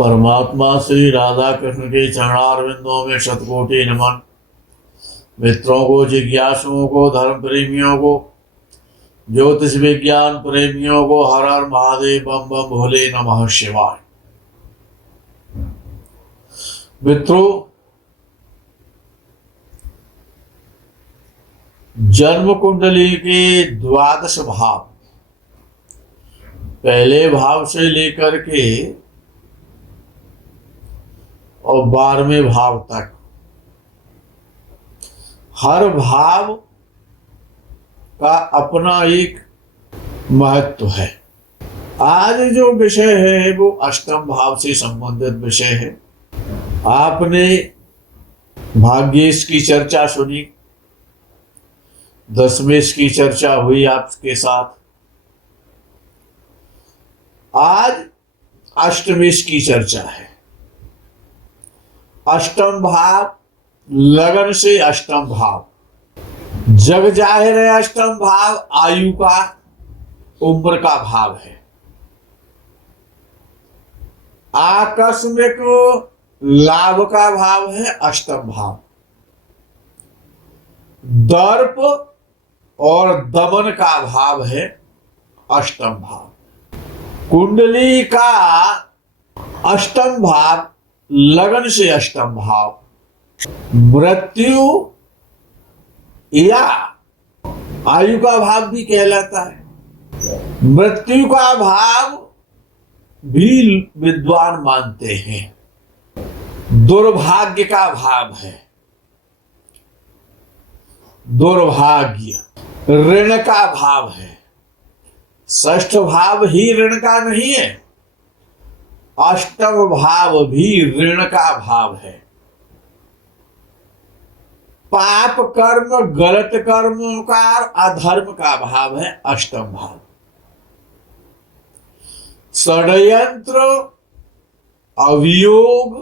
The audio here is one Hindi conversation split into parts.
परमात्मा श्री राधा कृष्ण के चरणारविंदों में शतकोटि नमन। मित्रों को, जिज्ञासुओं को, धर्म प्रेमियों को, ज्योतिष विज्ञान प्रेमियों को हर हर महादेव, बम बम भोले नमः शिवाय। मित्रों, जन्म कुंडली के 12 भाव, पहले भाव से लेकर के और 12वें भाव तक हर भाव का अपना एक महत्व है। आज जो विषय है वो अष्टम भाव से संबंधित विषय है। आपने भाग्येश की चर्चा सुनी, दशमेश की चर्चा हुई आपके साथ। आज अष्टमेश की चर्चा है। अष्टम भाव लगन से अष्टम भाव, जग जाहिर है अष्टम भाव आयु का, उम्र का भाव है। आकस्मिक लाभ का भाव है अष्टम भाव। दर्प और दमन का भाव है अष्टम भाव। कुंडली का अष्टम भाव लगन से अष्टम भाव मृत्यु या आयु का भाव भी कहलाता है। मृत्यु का भाव भी विद्वान मानते हैं। दुर्भाग्य का भाव है। दुर्भाग्य ऋण का भाव है। षष्ठ भाव ही ऋण का नहीं है, अष्टम भाव भी ऋण का भाव है। पाप कर्म, गलत कर्मों का, अधर्म का भाव है अष्टम भाव। षड्यंत्र, अभियोग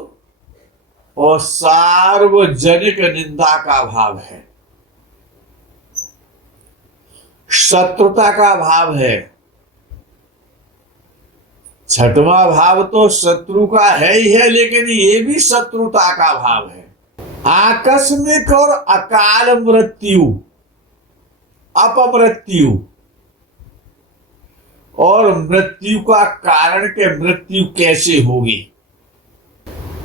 और सार्वजनिक निंदा का भाव है। शत्रुता का भाव है। छठवां भाव तो शत्रु का है ही है, लेकिन ये भी शत्रुता का भाव है। आकस्मिक और अकाल मृत्यु, अपमृत्यु और मृत्यु का कारण के मृत्यु कैसे होगी।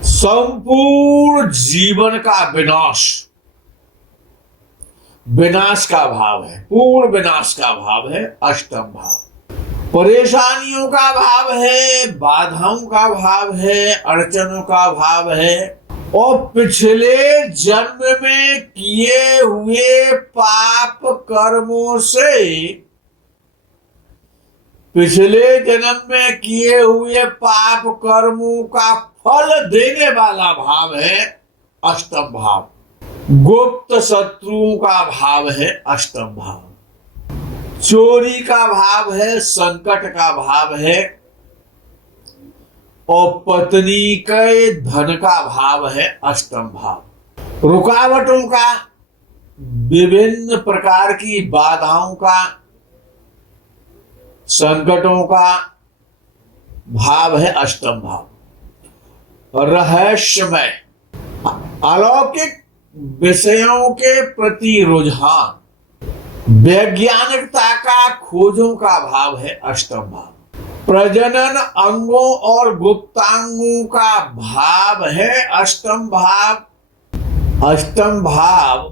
संपूर्ण जीवन का विनाश, विनाश का भाव है। पूर्ण विनाश का भाव है अष्टम भाव। परेशानियों का भाव है, बाधाओं का भाव है, अड़चनों का भाव है और पिछले जन्म में किए हुए पाप कर्मों से, पिछले जन्म में किए हुए पाप कर्मों का फल देने वाला भाव है अष्टम भाव। गुप्त शत्रुओं का भाव है अष्टम भाव। चोरी का भाव है, संकट का भाव है और पत्नी के धन का भाव है अष्टम भाव। रुकावटों का, विभिन्न प्रकार की बाधाओं का, संकटों का भाव है अष्टम भाव। रहस्यमय, अलौकिक विषयों के प्रति रुझान, वैज्ञानिकता का खोजों का भाव है अष्टम भाव। प्रजनन अंगों और गुप्तांगों का भाव है अष्टम भाव। अष्टम भाव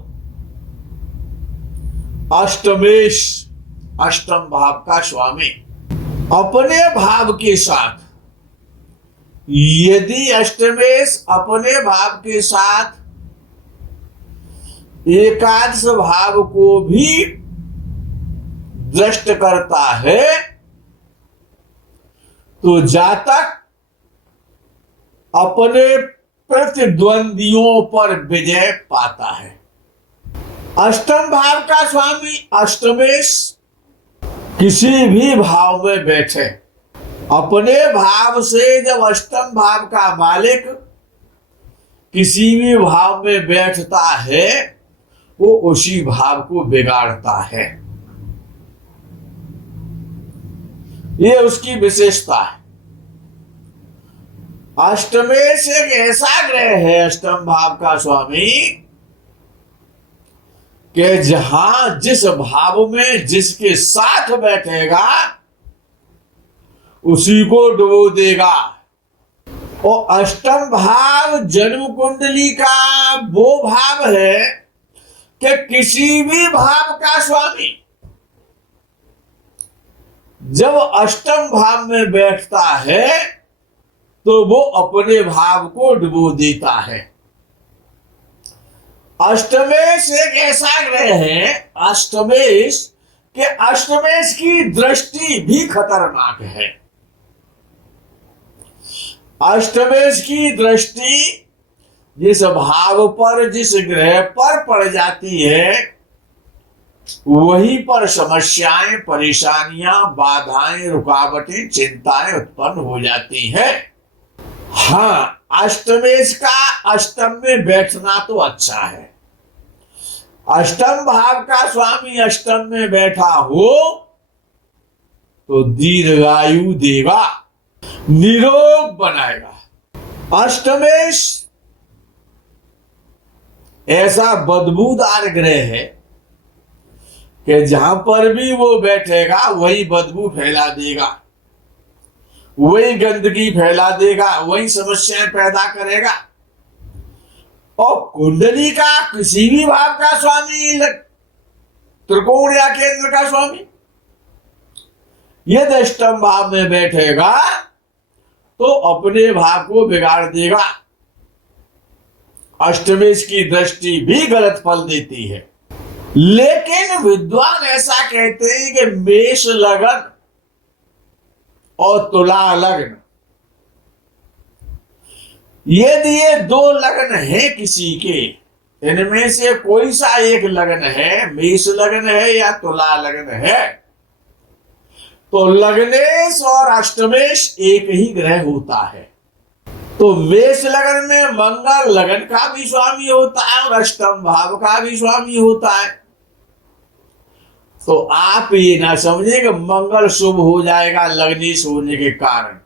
अष्टमेश, अष्टम भाव का स्वामी। अपने भाव के साथ, यदि अष्टमेश अपने भाव के साथ एकादश भाव को भी दृष्ट करता है तो जातक अपने प्रतिद्वंदियों पर विजय पाता है। अष्टम भाव का स्वामी अष्टमेश किसी भी भाव में बैठे, अपने भाव से जब अष्टम भाव का मालिक किसी भी भाव में बैठता है वो उसी भाव को बिगाड़ता है। ये उसकी विशेषता है। अष्टमेश एक ऐसा ग्रह है अष्टम भाव का स्वामी कि जहां जिस भाव में जिसके साथ बैठेगा उसी को डुबो देगा। और अष्टम भाव जन्म कुंडली का वो भाव है कि किसी भी भाव का स्वामी जब अष्टम भाव में बैठता है तो वो अपने भाव को डुबो देता है। अष्टमेश एक ऐसा ग्रह है अष्टमेश के अष्टमेश की दृष्टि भी खतरनाक है। अष्टमेश की दृष्टि जिस भाव पर जिस ग्रह पर पड़ जाती है वहीं पर समस्याएं, परेशानियां, बाधाएं, रुकावटें, चिंताएं उत्पन्न हो जाती हैं। हाँ, अष्टमेश का अष्टम में बैठना तो अच्छा है। अष्टम भाव का स्वामी अष्टम में बैठा हो तो दीर्घायु देगा, निरोग बनाएगा। अष्टमेश ऐसा बदबूदार ग्रह है कि जहां पर भी वो बैठेगा वही बदबू फैला देगा, वही गंदगी फैला देगा, वही समस्याएं पैदा करेगा। और कुंडली का किसी भी भाव का स्वामी, त्रिकोण या केंद्र का स्वामी यदि अष्टम भाव में बैठेगा तो अपने भाव को बिगाड़ देगा। अष्टमेश की दृष्टि भी गलत फल देती है। लेकिन विद्वान ऐसा कहते हैं कि मेष लगन और तुला लग्न, यदि ये दो लग्न है किसी के, इनमें से कोई सा एक लग्न है, मेष लग्न है या तुला लग्न है, तो लग्नेश और अष्टमेश एक ही ग्रह होता है। तो मेष लग्न में मंगल लग्न का भी स्वामी होता है और अष्टम भाव का भी स्वामी होता है। तो आप ये ना समझे कि मंगल शुभ हो जाएगा लग्नेश होने के कारण,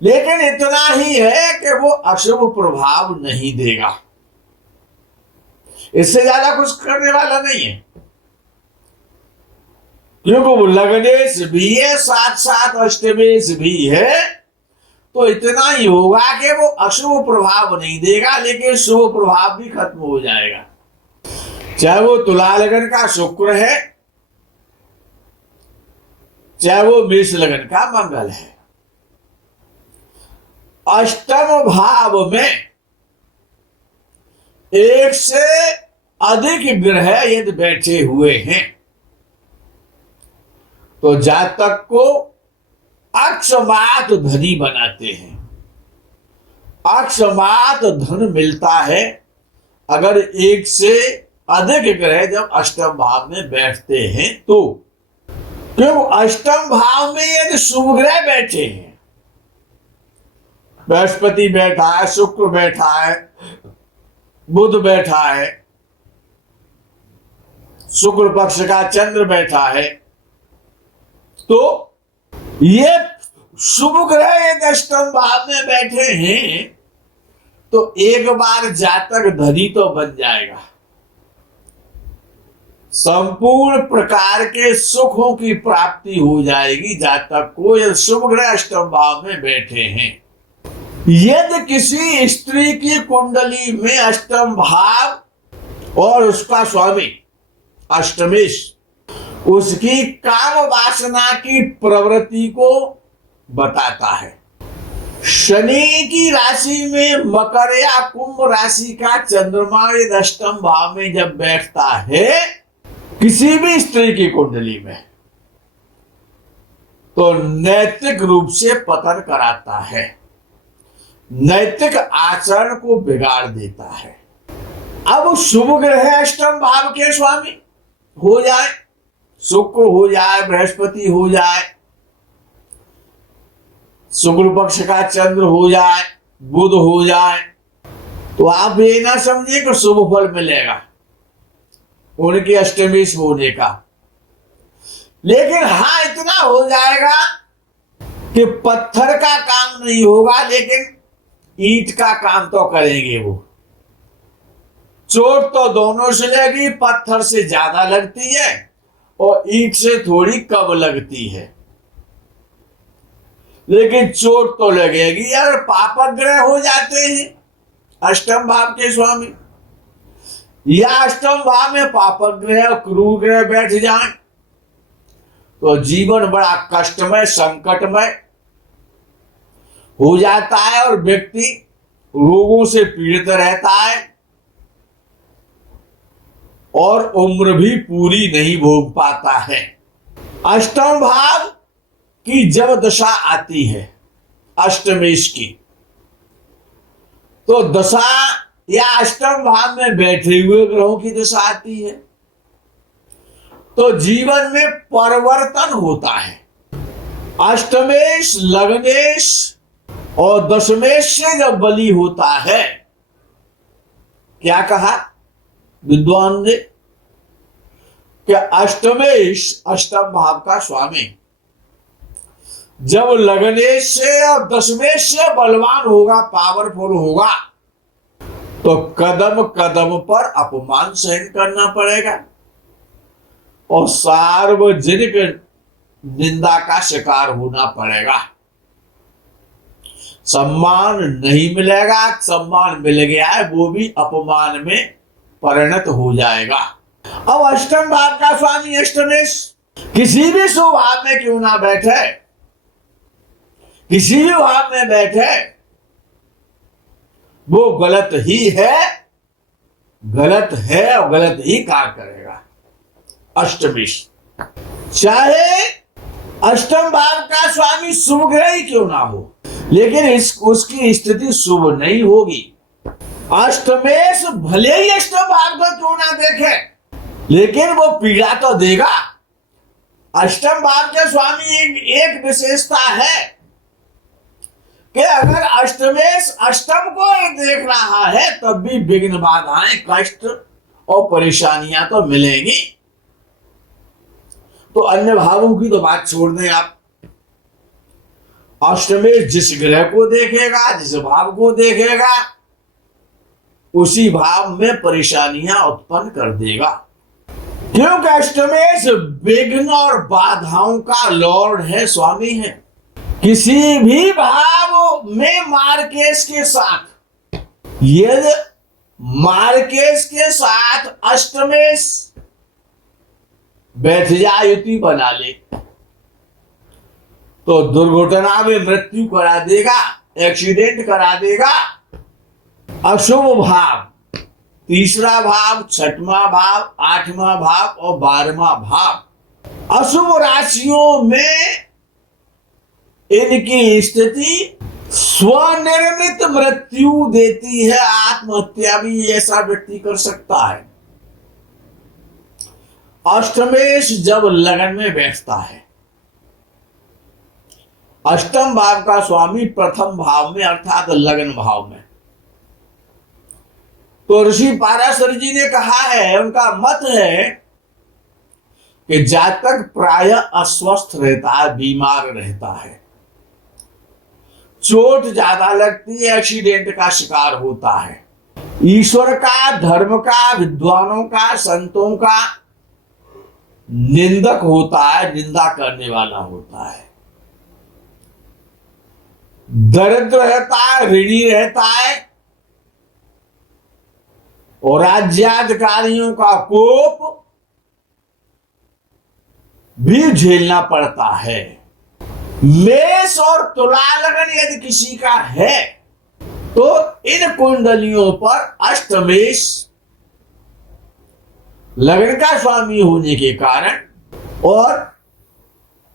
लेकिन इतना ही है कि वो अशुभ प्रभाव नहीं देगा, इससे ज्यादा कुछ करने वाला नहीं है। क्योंकि वो लग्नेश भी है साथ साथ अष्टमेश भी है, तो इतना ही होगा कि वो अशुभ प्रभाव नहीं देगा लेकिन शुभ प्रभाव भी खत्म हो जाएगा। चाहे वो तुला लगन का शुक्र है, चाहे वो मेष लगन का मंगल है। अष्टम भाव में एक से अधिक ग्रह यदि बैठे हुए हैं तो जातक को अक्षमात धनी बनाते हैं। अक्षमात धन मिलता है अगर एक से अधिक ग्रह जब अष्टम भाव में बैठते हैं तो। क्यों? अष्टम भाव में यदि शुभ ग्रह बैठे हैं, बृहस्पति बैठा है, शुक्र बैठा है, बुध बैठा है, शुक्र पक्ष का चंद्र बैठा है, तो ये शुभ ग्रह यदि अष्टम भाव में बैठे हैं तो एक बार जातक धनी तो बन जाएगा, संपूर्ण प्रकार के सुखों की प्राप्ति हो जाएगी जातक को यदि शुभ ग्रह अष्टम भाव में बैठे हैं। यदि किसी स्त्री की कुंडली में अष्टम भाव और उसका स्वामी अष्टमेश उसकी काम वासना की प्रवृत्ति को बताता है। शनि की राशि में मकर या कुंभ राशि का चंद्रमा यदि अष्टम भाव में जब बैठता है किसी भी स्त्री की कुंडली में तो नैतिक रूप से पतन कराता है, नैतिक आचरण को बिगाड़ देता है। अब शुभ ग्रह अष्टम भाव के स्वामी हो जाए, शुक्र हो जाए, बृहस्पति हो जाए, शुक्र पक्ष का चंद्र हो जाए, बुध हो जाए, तो आप ये ना समझे कि शुभ फल मिलेगा उनके अष्टमेश होने का। लेकिन हाँ इतना हो जाएगा कि पत्थर का काम नहीं होगा लेकिन ईंट का काम तो करेंगे वो। चोट तो दोनों से लगी, पत्थर से ज्यादा लगती है और ईंट से थोड़ी कम लगती है, लेकिन चोट तो लगेगी यार। पापग्रह हो जाते हैं अष्टम भाव के स्वामी, या अष्टम भाव में पापग्रह और क्रूर ग्रह बैठ जाए तो जीवन बड़ा कष्टमय संकटमय हो जाता है और व्यक्ति रोगों से पीड़ित रहता है और उम्र भी पूरी नहीं भोग पाता है। अष्टम भाव की जब दशा आती है अष्टमेश की, तो दशा या अष्टम भाव में बैठे हुए ग्रहों की दशा आती है तो जीवन में परिवर्तन होता है। अष्टमेश, लग्नेश और दशमेश से जब बली होता है, क्या कहा विद्वान ने कि अष्टमेश अष्टम भाव का स्वामी जब लग्नेश से और दशमेश से बलवान होगा, पावरफुल होगा, तो कदम कदम पर अपमान सहन करना पड़ेगा और सार्वजनिक निंदा का शिकार होना पड़ेगा। सम्मान नहीं मिलेगा, सम्मान मिल गया है वो भी अपमान में परिणत हो जाएगा। अब अष्टम भाव का स्वामी अष्टमेश किसी भी स्वभाव में क्यों ना बैठे, किसी भी भाव में बैठे, वो गलत ही है, गलत है और गलत ही कार्य करेगा अष्टमेश। चाहे अष्टम भाव का स्वामी शुभ ग्रह ही क्यों ना हो, लेकिन उसकी स्थिति शुभ नहीं होगी। अष्टमेश भले ही अष्टम भाव को क्यों ना देखे, लेकिन वो पीड़ा तो देगा। अष्टम भाव के स्वामी एक विशेषता है कि अगर अष्टमेश अष्टम को देख रहा है तब भी विघ्न बाधाएं, कष्ट और परेशानियां तो मिलेंगी। तो अन्य भावों की तो बात छोड़ दें आप। अष्टमेश जिस ग्रह को देखेगा, जिस भाव को देखेगा, उसी भाव में परेशानियां उत्पन्न कर देगा, क्योंकि अष्टमेश विघ्न और बाधाओं का लॉर्ड है, स्वामी है। किसी भी भाव में मार्केश के साथ, यदि मार्केश के साथ अष्टमेश बैठ जाए, युति बना ले, तो दुर्घटना में मृत्यु करा देगा, एक्सीडेंट करा देगा। अशुभ भाव, तीसरा भाव, छठवां भाव, आठवां भाव और 12वां भाव, अशुभ राशियों में इनकी स्थिति स्वनिर्मित मृत्यु देती है। आत्महत्या भी ऐसा व्यक्ति कर सकता है। अष्टमेश जब लगन में बैठता है, अष्टम भाव का स्वामी प्रथम भाव में अर्थात लगन भाव में, तो ऋषि पाराशर जी ने कहा है, उनका मत है कि जातक प्रायः अस्वस्थ रहता है, बीमार रहता है, चोट ज्यादा लगती है, एक्सीडेंट का शिकार होता है, ईश्वर का, धर्म का, विद्वानों का, संतों का निंदक होता है, निंदा करने वाला होता है, दरिद्र रहता है, ऋणी रहता है और राज्याधिकारियों का कोप भी झेलना पड़ता है। मेष और तुला लगन यदि किसी का है तो इन कुंडलियों पर अष्टमेश लगन का स्वामी होने के कारण और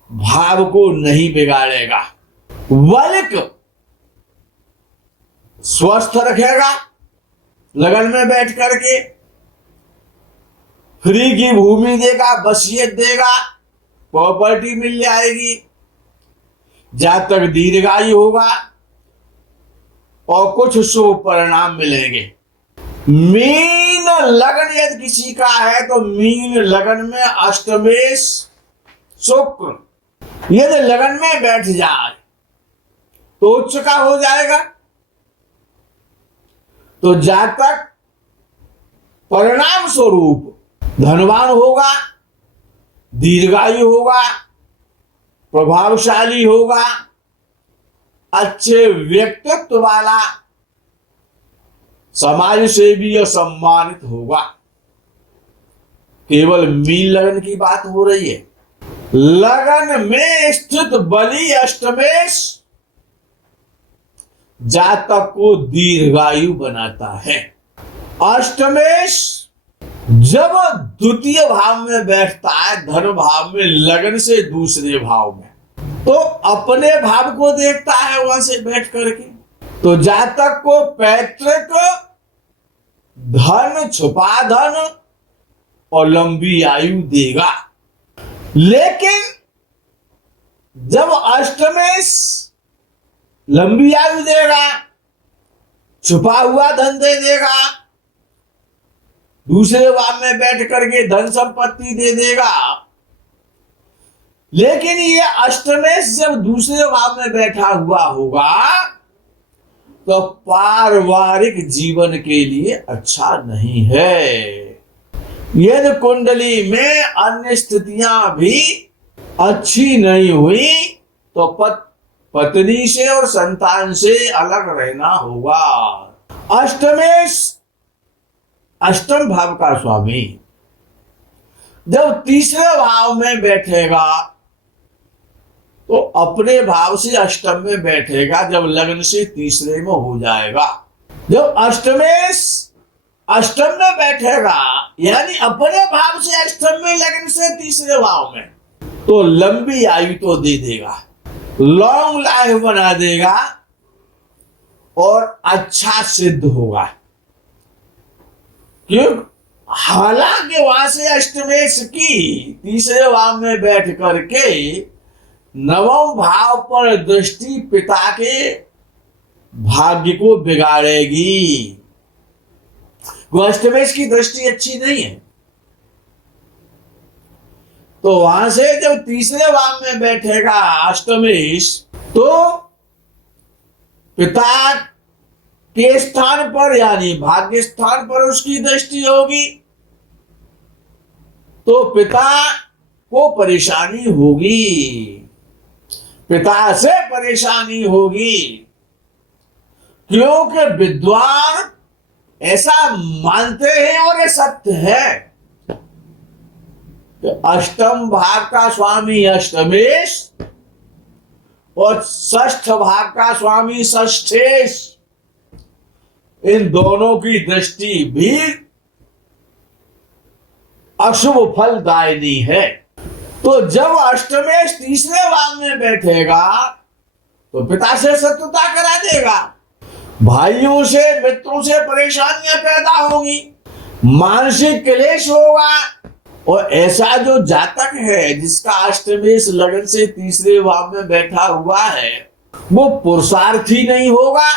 भाव को नहीं बिगाड़ेगा, बल्कि स्वस्थ रखेगा। लगन में बैठ करके फ्री की भूमि देगा, वसीयत देगा, प्रॉपर्टी मिल जाएगी, जातक दीर्घायु होगा और कुछ शुभ परिणाम मिलेंगे। मीन लगन यदि किसी का है तो मीन लगन में अष्टमेश शुक्र यदि लगन में बैठ जाए तो उच्च का हो जाएगा, तो जातक परिणाम स्वरूप धनवान होगा, दीर्घायु होगा, प्रभावशाली होगा, अच्छे व्यक्तित्व वाला, समाज सेवी और सम्मानित होगा। केवल मीन लगन की बात हो रही है। लगन में स्थित बलि अष्टमेश जातक को दीर्घायु बनाता है। अष्टमेश जब द्वितीय भाव में बैठता है, धन भाव में, लगन से दूसरे भाव में, तो अपने भाव को देखता है वहां से बैठ करके। तो जातक को पैतृक धन, छुपा धन और लंबी आयु देगा। लेकिन जब अष्टमेश लंबी आयु देगा, छुपा हुआ धन दे देगा, दूसरे भाव में बैठ करके धन संपत्ति दे देगा, लेकिन ये अष्टमेश जब दूसरे भाव में बैठा हुआ होगा तो पारिवारिक जीवन के लिए अच्छा नहीं है। यदि कुंडली में अन्य स्थितियां भी अच्छी नहीं हुई तो पत्नी से और संतान से अलग रहना होगा। अष्टमेश अष्टम भाव का स्वामी जब तीसरे भाव में बैठेगा तो अपने भाव से अष्टम में बैठेगा, जब लग्न से तीसरे में हो जाएगा। जब अष्टमेश अष्टम में बैठेगा यानी अपने भाव से अष्टम में, लग्न से तीसरे भाव में, तो लंबी आयु तो दे देगा, लॉन्ग लाइफ बना देगा और अच्छा सिद्ध होगा। क्यों? हालांकि वहां से अष्टमेश की तीसरे भाव में बैठ करके नवम भाव पर दृष्टि पिता के भाग्य को बिगाड़ेगी। वो अष्टमेश की दृष्टि अच्छी नहीं है, तो वहां से जब तीसरे भाव में बैठेगा अष्टमेश, तो पिता के स्थान पर यानी भाग्य स्थान पर उसकी दृष्टि होगी, तो पिता को परेशानी होगी, पिता से परेशानी होगी। क्योंकि विद्वान ऐसा मानते हैं और ये सत्य है कि अष्टम भाव का स्वामी अष्टमेश और षष्ठ भाव का स्वामी षष्ठेश, इन दोनों की दृष्टि भी अशुभ फलदायिनी है। तो जब अष्टमेश तीसरे भाव में बैठेगा तो पिता से शत्रुता करा देगा, भाइयों से, मित्रों से परेशानियां पैदा होंगी, मानसिक क्लेश होगा। और ऐसा जो जातक है जिसका अष्टमेश लगन से तीसरे भाव में बैठा हुआ है, वो पुरुषार्थी नहीं होगा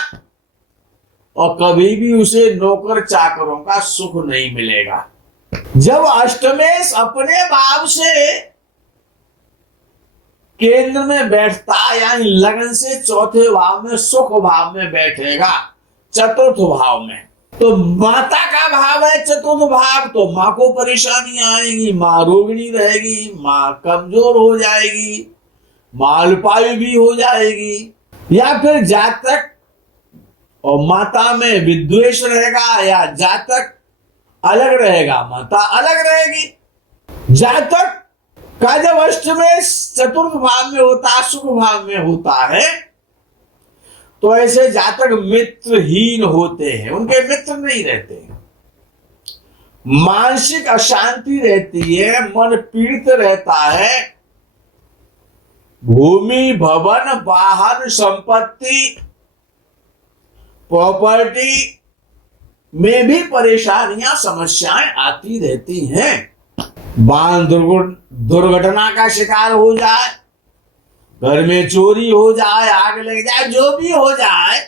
और कभी भी उसे नौकर चाकरों का सुख नहीं मिलेगा। जब अष्टमेश अपने भाव से केंद्र में बैठता यानी लगन से चौथे भाव में, सुख भाव में बैठेगा, चतुर्थ भाव में, तो माता का भाव है चतुर्थ भाव, तो माँ को परेशानियां आएगी, माँ रोगिणी रहेगी, माँ कमजोर हो जाएगी, माँ अल्पायु भी हो जाएगी। या फिर जातक और माता में विद्वेष रहेगा, या जातक अलग रहेगा, माता अलग रहेगी। जातक का जब अष्टमेश चतुर्थ भाव में होता है, सुख भाव में होता है, तो ऐसे जातक मित्रहीन होते हैं, उनके मित्र नहीं रहते, मानसिक अशांति रहती है, मन पीड़ित रहता है, भूमि, भवन, वाहन, संपत्ति, प्रॉपर्टी में भी परेशानियां, समस्याएं आती रहती हैं। वाहन दुर्घटना का शिकार हो जाए, घर में चोरी हो जाए, आग लग जाए, जो भी हो जाए,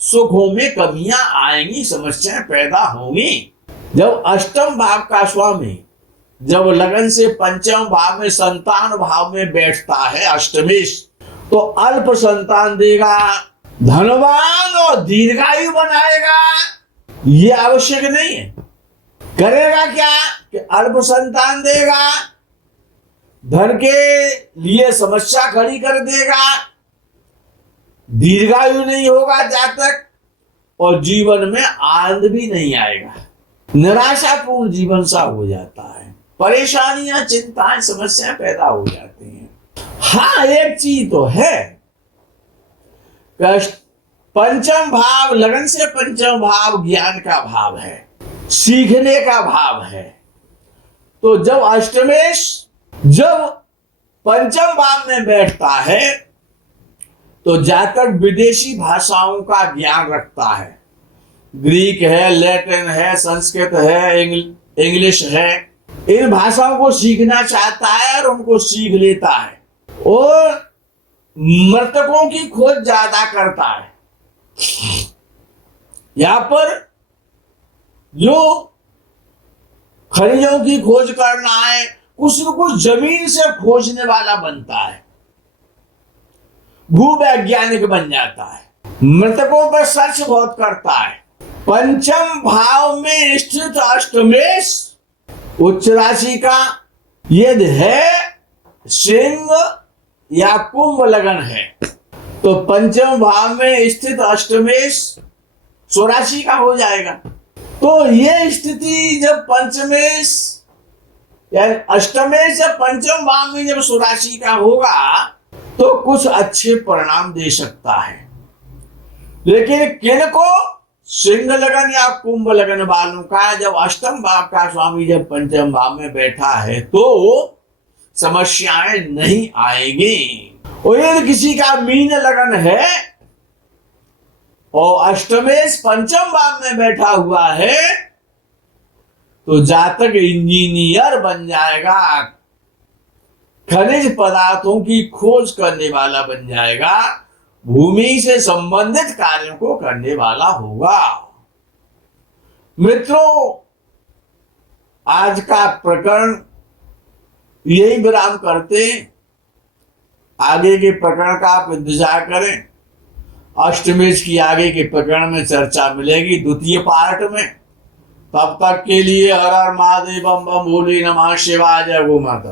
सुखों में कमियां आएंगी, समस्याएं पैदा होंगी। जब अष्टम भाव का स्वामी जब लगन से पंचम भाव में, संतान भाव में बैठता है अष्टमेश, तो अल्प संतान देगा, धनवान और दीर्घायु बनाएगा, ये आवश्यक नहीं है। करेगा क्या कि अल्प संतान देगा, धन के लिए समस्या खड़ी कर देगा, दीर्घायु नहीं होगा जातक, और जीवन में आनंद भी नहीं आएगा। निराशापूर्ण जीवन सा हो जाता है, परेशानियां, चिंताएं, समस्याएं पैदा हो जाती हैं। हाँ, एक चीज तो है, पंचम भाव, लगन से पंचम भाव ज्ञान का भाव है, सीखने का भाव है। तो जब अष्टमेश जब पंचम भाव में बैठता है तो जातक विदेशी भाषाओं का ज्ञान रखता है। ग्रीक है, लैटिन है, संस्कृत है, इंग्लिश है, इन भाषाओं को सीखना चाहता है और उनको सीख लेता है, और मृतकों की खोज ज्यादा करता है। यहां पर जो खनिजों की खोज करना है, कुछ न कुछ जमीन से खोजने वाला बनता है, भूवैज्ञानिक बन जाता है, मृतकों पर सर्च बहुत करता है। पंचम भाव में स्थित अष्टमेश उच्च राशि का यदि है, सिंह या कुंभ लगन है, तो पंचम भाव में स्थित अष्टमेश स्वराशि का हो जाएगा। तो ये स्थिति जब पंचमेश या अष्टमेश या पंचम भाव में जब स्वराशि का होगा तो कुछ अच्छे परिणाम दे सकता है। लेकिन किनको, सिंह लगन या कुंभ लगन वालों का जब अष्टम भाव का स्वामी जब पंचम भाव में बैठा है तो समस्याएं नहीं आएंगी। और यदि किसी का मीन लगन है और अष्टमेश पंचम भाव में बैठा हुआ है तो जातक इंजीनियर बन जाएगा, खनिज पदार्थों की खोज करने वाला बन जाएगा, भूमि से संबंधित कार्यों को करने वाला होगा। मित्रों, आज का प्रकरण यही विराम करते, आगे के प्रकरण का आप इंतजार करें। अष्टमेश की आगे के प्रकरण में चर्चा मिलेगी द्वितीय पार्ट में। तब तक के लिए हर हर महादेव, बम बम भोले नमः शिवाय, जय गो माता।